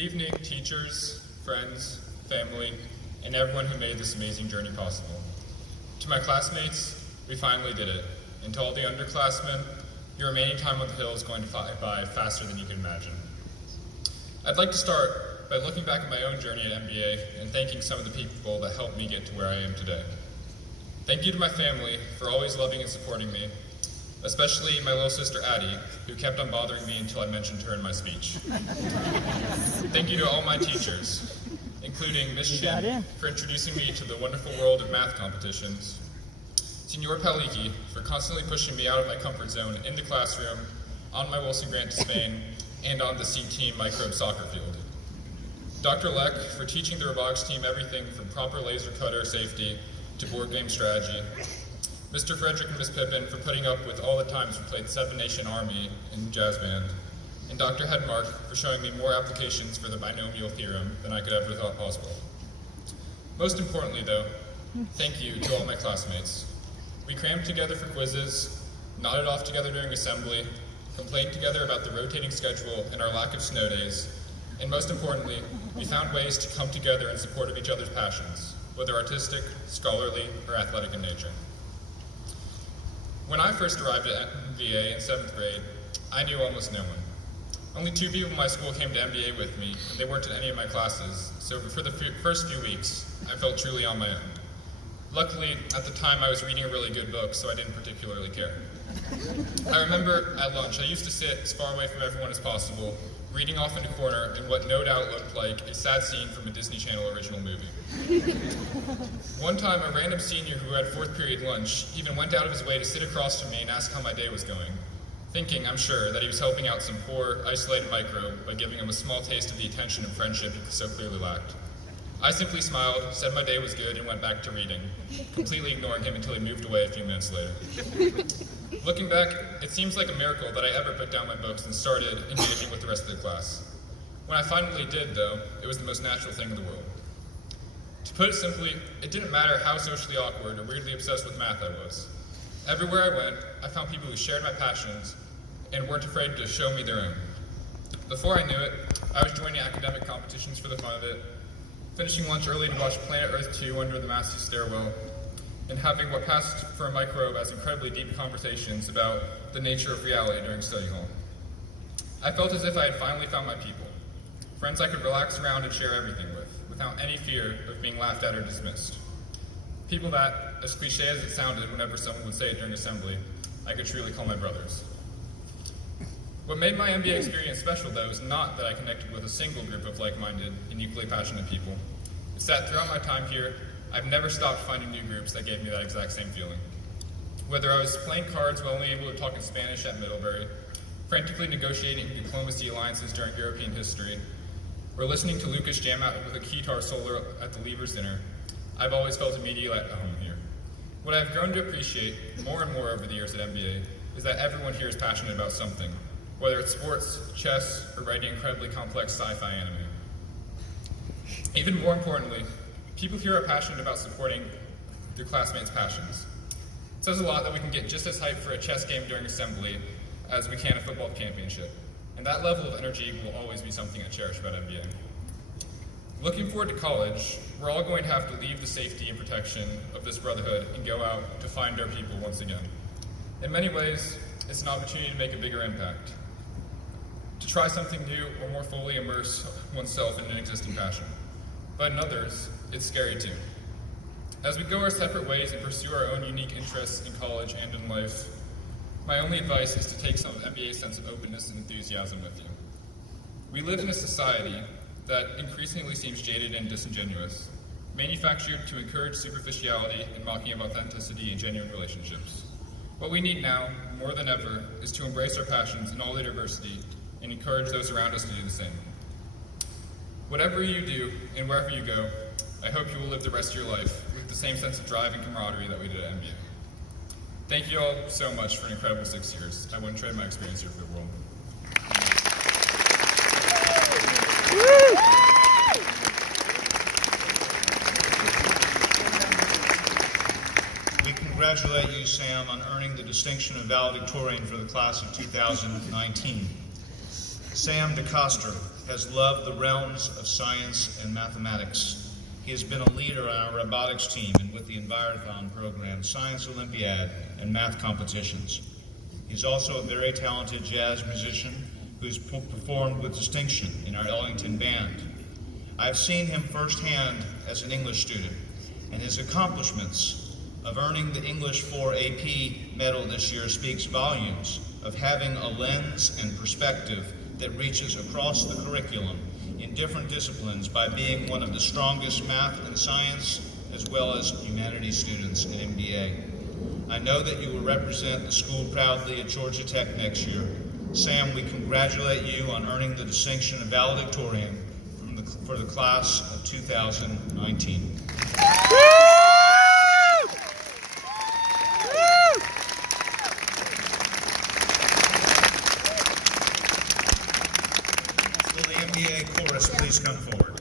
evening, teachers, friends, family, and everyone who made this amazing journey possible. To my classmates, we finally did it. And to all the underclassmen, your remaining time on the Hill is going to fly by faster than you can imagine. I'd like to start by looking back at my own journey at MBA and thanking some of the people that helped me get to where I am today. Thank you to my family for always loving and supporting me, especially my little sister Addie, who kept on bothering me until I mentioned her in my speech. Thank you to all my teachers, including Ms. Chin for introducing me to the wonderful world of math competitions, Senor Paliki for constantly pushing me out of my comfort zone in the classroom, on my Wilson grant to Spain, and on the C-Team microbe soccer field. Dr. Leck for teaching the robotics team everything from proper laser cutter safety to board game strategy. Mr. Frederick and Ms. Pippin for putting up with all the times we played Seven Nation Army in jazz band. And Dr. Hedmark for showing me more applications for the binomial theorem than I could ever thought possible. Most importantly though, thank you to all my classmates. We crammed together for quizzes, nodded off together during assembly, complained together about the rotating schedule and our lack of snow days, and most importantly, we found ways to come together in support of each other's passions, whether artistic, scholarly, or athletic in nature. When I first arrived at MBA in 7th grade, I knew almost no one. Only 2 people in my school came to MBA with me, and they weren't in any of my classes, so for the first few weeks, I felt truly on my own. Luckily, at the time, I was reading a really good book, so I didn't particularly care. I remember at lunch, I used to sit as far away from everyone as possible, reading off in a corner in what no doubt looked like a sad scene from a Disney Channel original movie. One time, a random senior who had 4th period lunch even went out of his way to sit across from me and ask how my day was going, thinking, I'm sure, that he was helping out some poor, isolated microbe by giving him a small taste of the attention and friendship he so clearly lacked. I simply smiled, said my day was good, and went back to reading, completely ignoring him until he moved away a few minutes later. Looking back, it seems like a miracle that I ever put down my books and started engaging with the rest of the class. When I finally did, though, it was the most natural thing in the world. To put it simply, it didn't matter how socially awkward or weirdly obsessed with math I was. Everywhere I went, I found people who shared my passions and weren't afraid to show me their own. Before I knew it, I was joining academic competitions for the fun of it, finishing lunch early to watch Planet Earth 2 under the massive stairwell, and having what passed for a microbe as incredibly deep conversations about the nature of reality during study hall. I felt as if I had finally found my people, friends I could relax around and share everything with, without any fear of being laughed at or dismissed. People that, as cliche as it sounded whenever someone would say it during assembly, I could truly call my brothers. What made my MBA experience special, though, is not that I connected with a single group of like-minded and equally passionate people. It's that throughout my time here, I've never stopped finding new groups that gave me that exact same feeling. Whether I was playing cards while only able to talk in Spanish at Middlebury, frantically negotiating diplomacy alliances during European history, or listening to Lucas jam out with a guitar solo at the Leavers dinner, I've always felt immediately at home here. What I've grown to appreciate more and more over the years at MBA is that everyone here is passionate about something, whether it's sports, chess, or writing incredibly complex sci-fi anime. Even more importantly, people here are passionate about supporting their classmates' passions. It says a lot that we can get just as hyped for a chess game during assembly as we can a football championship, and that level of energy will always be something I cherish about MBA. Looking forward to college, we're all going to have to leave the safety and protection of this brotherhood and go out to find our people once again. In many ways, it's an opportunity to make a bigger impact, to try something new or more fully immerse oneself in an existing passion. But in others, it's scary too. As we go our separate ways and pursue our own unique interests in college and in life, my only advice is to take some of MBA's sense of openness and enthusiasm with you. We live in a society that increasingly seems jaded and disingenuous, manufactured to encourage superficiality and mocking of authenticity and genuine relationships. What we need now, more than ever, is to embrace our passions in all their diversity and encourage those around us to do the same. Whatever you do and wherever you go, I hope you will live the rest of your life with the same sense of drive and camaraderie that we did at MBA. Thank you all so much for an incredible 6 years. I wouldn't trade my experience here for the world. We congratulate you, Sam, on earning the distinction of valedictorian for the class of 2019. Sam DeCoster has loved the realms of science and mathematics. He has been a leader on our robotics team and with the Envirothon program, Science Olympiad, and math competitions. He's also a very talented jazz musician who's performed with distinction in our Ellington band. I've seen him firsthand as an English student, and his accomplishments of earning the English 4 AP medal this year speaks volumes of having a lens and perspective that reaches across the curriculum in different disciplines by being one of the strongest math and science as well as humanities students at MBA. I know that you will represent the school proudly at Georgia Tech next year. Sam, we congratulate you on earning the distinction of valedictorian for the class of 2019. Will the MBA chorus please come forward?